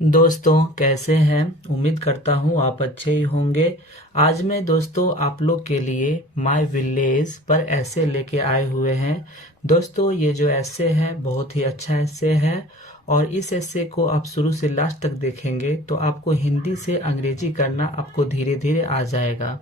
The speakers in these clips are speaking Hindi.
दोस्तों कैसे हैं। उम्मीद करता हूँ आप अच्छे ही होंगे। आज मैं दोस्तों आप लोग के लिए माय विलेज पर ऐसे लेके आए हुए हैं। दोस्तों ये जो ऐसे है बहुत ही अच्छा ऐसे है और इस ऐसे को आप शुरू से लास्ट तक देखेंगे तो आपको हिंदी से अंग्रेजी करना आपको धीरे धीरे आ जाएगा।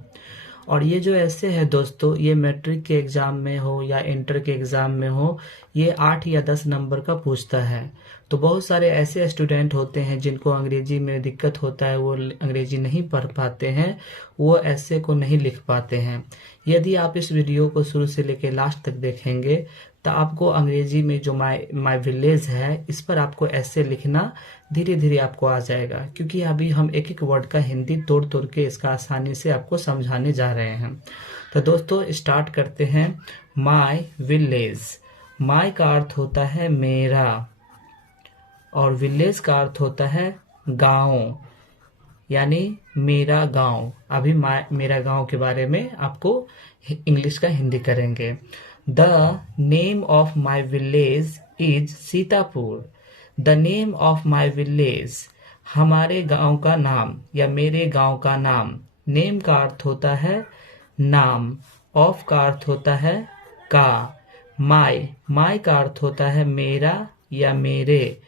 और ये जो ऐसे है दोस्तों ये मैट्रिक के एग्जाम में हो या इंटर के एग्जाम में हो, ये 8 या 10 नंबर का पूछता है। तो बहुत सारे ऐसे स्टूडेंट होते हैं जिनको अंग्रेजी में दिक्कत होता है, वो अंग्रेजी नहीं पढ़ पाते हैं, वो ऐसे को नहीं लिख पाते हैं। यदि आप इस वीडियो को शुरू से लेकर लास्ट तक देखेंगे तो आपको अंग्रेजी में जो माय माय विलेज है इस पर आपको ऐसे लिखना धीरे धीरे आपको आ जाएगा, क्योंकि अभी हम एक एक वर्ड का हिंदी तोड़ तोड़ के इसका आसानी से आपको समझाने जा रहे हैं। तो दोस्तों स्टार्ट करते हैं। माय विलेज, माय का अर्थ होता है मेरा और विलेज का अर्थ होता है गांव, यानी मेरा गांव। अभी मेरा गांव के बारे में आपको इंग्लिश का हिंदी करेंगे। The name of my village is Sitapur. The name of my village, हमारे गांव का नाम या मेरे गांव का नाम। नेम का अर्थ होता है नाम, ऑफ का अर्थ होता है का, माई का अर्थ होता है मेरा या मेरे।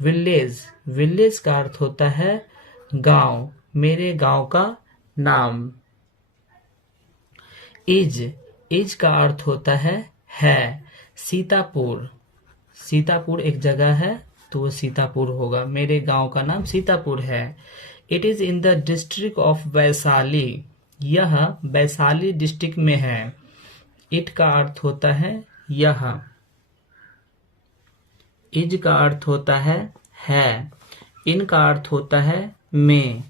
विलेज, विलेज का अर्थ होता है गांव, मेरे गांव का नाम। इज का अर्थ होता है। सीतापुर, सीतापुर एक जगह है तो वो सीतापुर होगा। मेरे गांव का नाम सीतापुर है। It is in the district of Vaishali, यह वैशाली डिस्ट्रिक्ट में है। इट का अर्थ होता है यह। इज का अर्थ होता है। इन का अर्थ होता है में।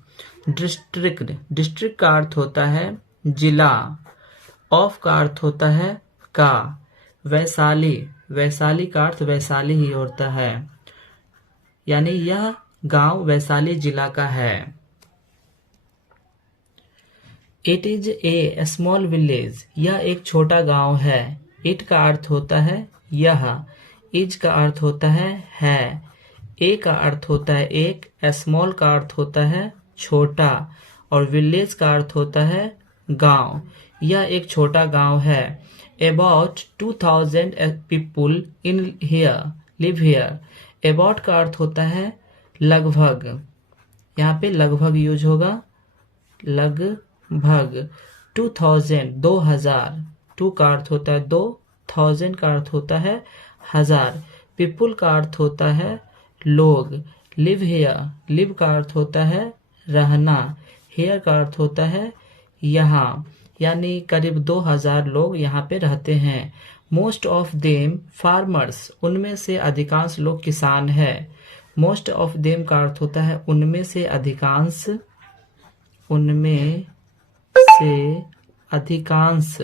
डिस्ट्रिक्ट, डिस्ट्रिक्ट का अर्थ होता है जिला। ऑफ का अर्थ होता है का। वैशाली, वैशाली का अर्थ वैशाली ही होता है, यानी यह गांव वैशाली जिला का है। It is a small village, यह एक छोटा गांव है। इट का अर्थ होता है यह। इज का अर्थ होता है। ए का अर्थ होता है एक, स्मॉल का अर्थ होता है छोटा और विलेज का अर्थ होता है गांव। यह एक छोटा गांव है। About 2000 people in here live here. About का अर्थ होता है लगभग, यहाँ पे लगभग यूज होगा, लगभग। 2000 2000, 2 का अर्थ होता है 2, 1000 का अर्थ होता है हजार। पीपुल का अर्थ होता है लोग। लिव हियर, लिव का अर्थ होता है रहना, हियर का अर्थ होता है यहाँ, यानी करीब 2000 लोग यहाँ पे रहते हैं। मोस्ट ऑफ देम फार्मर्स, उनमें से अधिकांश लोग किसान है। मोस्ट ऑफ देम का अर्थ होता है उनमें से अधिकांश, उनमें से अधिकांश।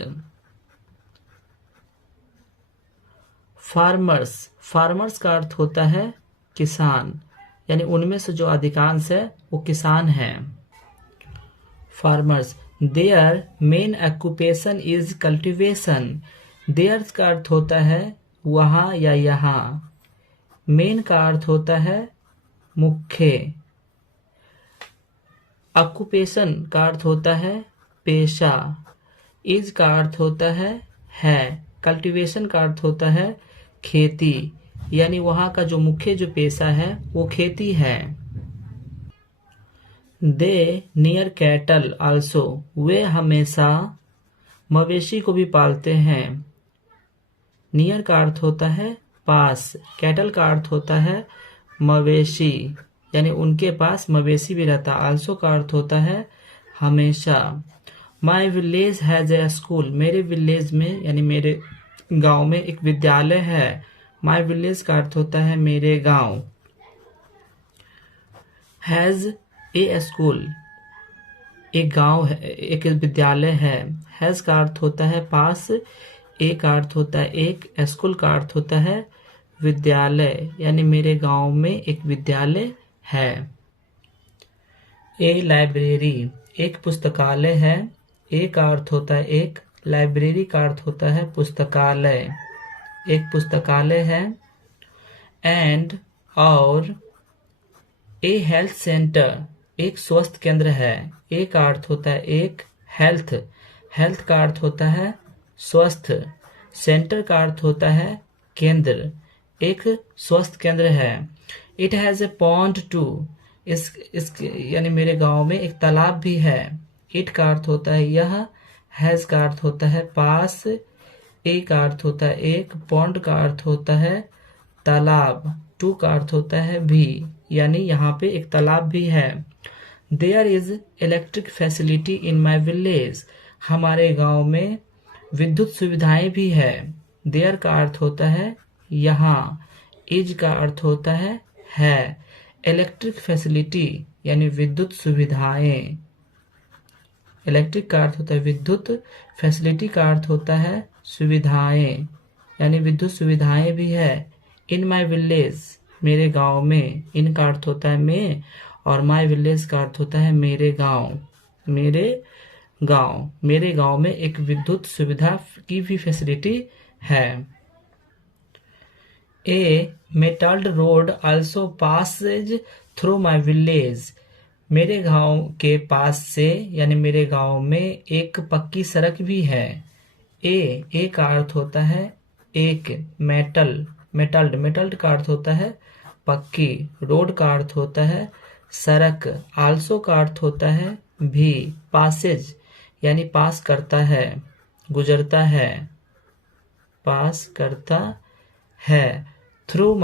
फार्मर्स, फार्मर्स का अर्थ होता है किसान, यानी उनमें से जो अधिकांश है वो किसान हैं। Farmers, their main occupation is cultivation. Their का अर्थ होता है वहाँ या यहाँ। मेन का अर्थ होता है मुख्य। ऑक्यूपेशन का अर्थ होता है पेशा। इज का अर्थ होता है। कल्टीवेशन का अर्थ होता है खेती, यानी वहाँ का जो मुख्य जो पेशा है वो खेती है। दे नियर कैटल आल्सो, वे हमेशा मवेशी को भी पालते हैं। नियर का अर्थ होता है पास, कैटल का अर्थ होता है मवेशी, यानी उनके पास मवेशी भी रहता। आल्सो का अर्थ होता है हमेशा। My village has a school, मेरे विलेज में यानी मेरे गांव में एक विद्यालय है। माई विलेज का अर्थ होता है मेरे गांव। हैज ए स्कूल, एक गांव है, एक विद्यालय है। हैज का अर्थ होता है पास, ए का अर्थ होता है एक, स्कूल का अर्थ होता है विद्यालय, यानी मेरे गांव में एक विद्यालय है। ए लाइब्रेरी, एक पुस्तकालय है। ए का अर्थ होता है एक, लाइब्रेरी का अर्थ होता है पुस्तकालय, एक पुस्तकालय है। एंड और ए हेल्थ सेंटर, एक स्वस्थ केंद्र है। ए का अर्थ होता है एक, हेल्थ, हेल्थ का अर्थ होता है स्वस्थ, सेंटर का अर्थ होता है केंद्र, एक स्वस्थ केंद्र है। It has a pond too, इस यानी मेरे गांव में एक तालाब भी है। इट का अर्थ होता है यह, हैज का अर्थ होता है पास, ए का अर्थ होता है एक, पॉन्ड का अर्थ होता है तालाब, टू का अर्थ होता है भी, यानी यहाँ पे एक तालाब भी है। There is electric facility in my village, हमारे गांव में विद्युत सुविधाएं भी है। देयर का अर्थ होता है यहाँ, इज का अर्थ होता है। इलेक्ट्रिक फैसिलिटी यानी विद्युत सुविधाएं, इलेक्ट्रिक का अर्थ होता है विद्युत, फैसिलिटी का अर्थ होता है सुविधाएं, यानी विद्युत सुविधाएं भी है। इन माई विलेज, मेरे गांव में, इन का अर्थ होता है में, और माई विलेज का अर्थ होता है मेरे गांव, मेरे गांव में एक विद्युत सुविधा की भी फैसिलिटी है। A metalled road also passes through my village, मेरे गांव के पास से यानी मेरे गांव में एक पक्की सड़क भी है। ए का अर्थ होता है एक, मेटल्ड का अर्थ होता है पक्की, रोड का अर्थ होता है सड़क, आल्सो का अर्थ होता है भी, पासेज यानी पास करता है, गुजरता है, पास करता है। थ्रू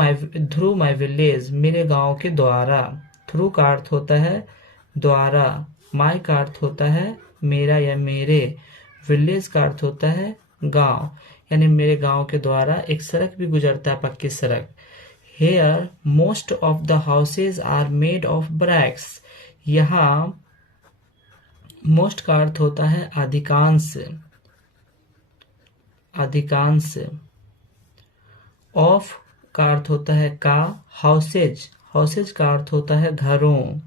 माई विलेज, मेरे गांव के द्वारा, थ्रू का अर्थ होता है द्वारा, माई का अर्थ होता है मेरा या मेरे, विलेज का अर्थ होता है गांव, यानी मेरे गांव के द्वारा एक सड़क भी गुजरता है, पक्की सड़क। Here most of the houses are made of bricks, यहाँ मोस्ट का अर्थ होता है अधिकांश, ऑफ का अर्थ होता है का, हाउसेज का अर्थ होता है घरों,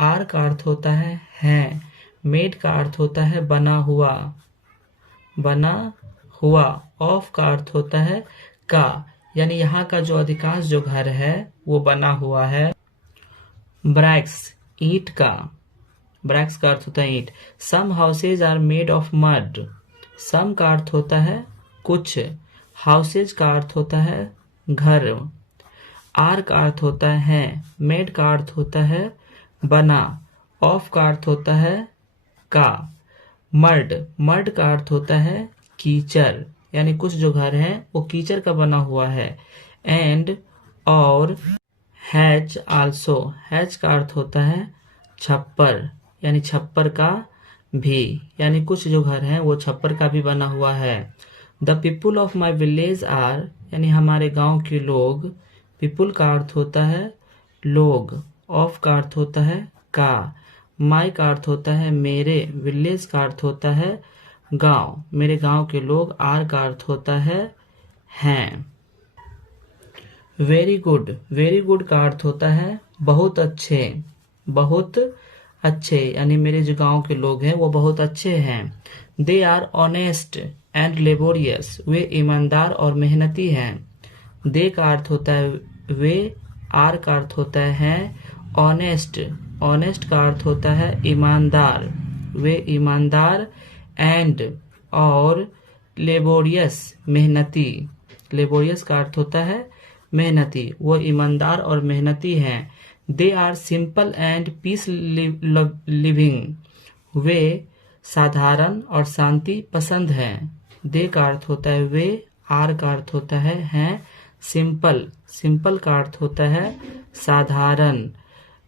आर का अर्थ होता है, मेड का अर्थ होता है बना हुआ, ऑफ का अर्थ होता है का, यानी यहाँ का जो अधिकांश जो घर है वो बना हुआ है। ब्रैक्स, ईंट का, ब्रैक्स का अर्थ होता है ईंट। Some houses are made of mud, some का अर्थ होता है कुछ, हाउसेज का अर्थ होता है घर, आर का अर्थ होता है मेड का अर्थ होता है बना, ऑफ का अर्थ होता है का, मर्ड का अर्थ होता है कीचड़, यानी कुछ जो घर है वो कीचड़ का बना हुआ है। एंड और हैच आल्सो, हैच का अर्थ होता है छप्पर, यानी छप्पर का भी, यानी कुछ जो घर हैं वो छप्पर का भी बना हुआ है। The people of my village are, यानी हमारे गांव के लोग, पीपुल का अर्थ होता है लोग, ऑफ का अर्थ होता है का, माई का अर्थ होता है मेरे, विलेज का अर्थ होता है गांव, मेरे गांव के लोग, आर का अर्थ होता है हैं। वेरी गुड का अर्थ होता है बहुत अच्छे, यानी मेरे जो गांव के लोग हैं वो बहुत अच्छे हैं। They are honest and laborious, वे ईमानदार और मेहनती हैं। दे का अर्थ होता है वे, आर का अर्थ होता है ऑनेस्ट का अर्थ होता है ईमानदार, वे ईमानदार, एंड और लेबोरियस मेहनती, लेबोरियस का अर्थ होता है मेहनती, वो ईमानदार और मेहनती हैं। They are simple and peace living, वे साधारण और शांति पसंद हैं। दे का अर्थ होता है वे, आर का अर्थ होता है हैं, सिंपल का अर्थ होता है साधारण,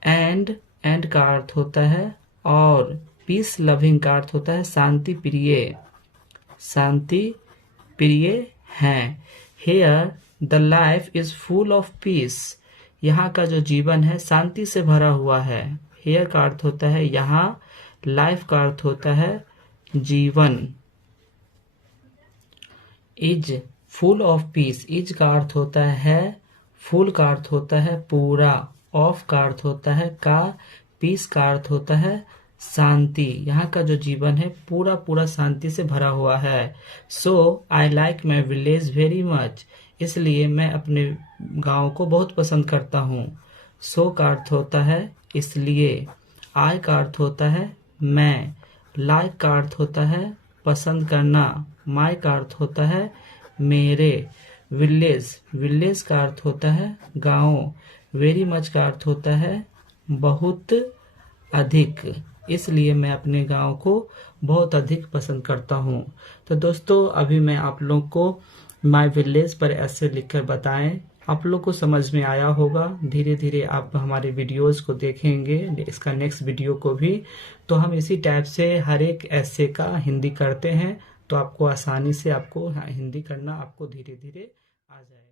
एंड का अर्थ होता है और, पीस लविंग का अर्थ होता है शांति प्रिय हैं। Here the life is full of peace, यहाँ का जो जीवन है शांति से भरा हुआ है। हेयर का अर्थ होता है यहाँ, लाइफ का अर्थ होता है जीवन। Is full of piece, is का अर्थ होता है फुल का अर्थ होता है पूरा, ऑफ का अर्थ होता है का, पीस का अर्थ होता है शांति, यहाँ का जो जीवन है पूरा शांति से भरा हुआ है। So I like my village very much, इसलिए मैं अपने गांव को बहुत पसंद करता हूँ। सो का अर्थ होता है इसलिए, आई का अर्थ होता है मैं, लाइक का अर्थ होता है पसंद करना, माय का अर्थ होता है मेरे, विलेज का अर्थ होता है गांव, वेरी मच का अर्थ होता है बहुत अधिक, इसलिए मैं अपने गांव को बहुत अधिक पसंद करता हूँ। तो दोस्तों अभी मैं आप लोग को माय विलेज पर ऐसे लिखकर बताएं, आप लोग को समझ में आया होगा। धीरे धीरे आप हमारे वीडियोस को देखेंगे, इसका नेक्स्ट वीडियो को भी, तो हम इसी टाइप से हर एक ऐसे का हिंदी करते हैं, तो आपको आसानी से आपको हिंदी करना आपको धीरे धीरे आ जाएगा।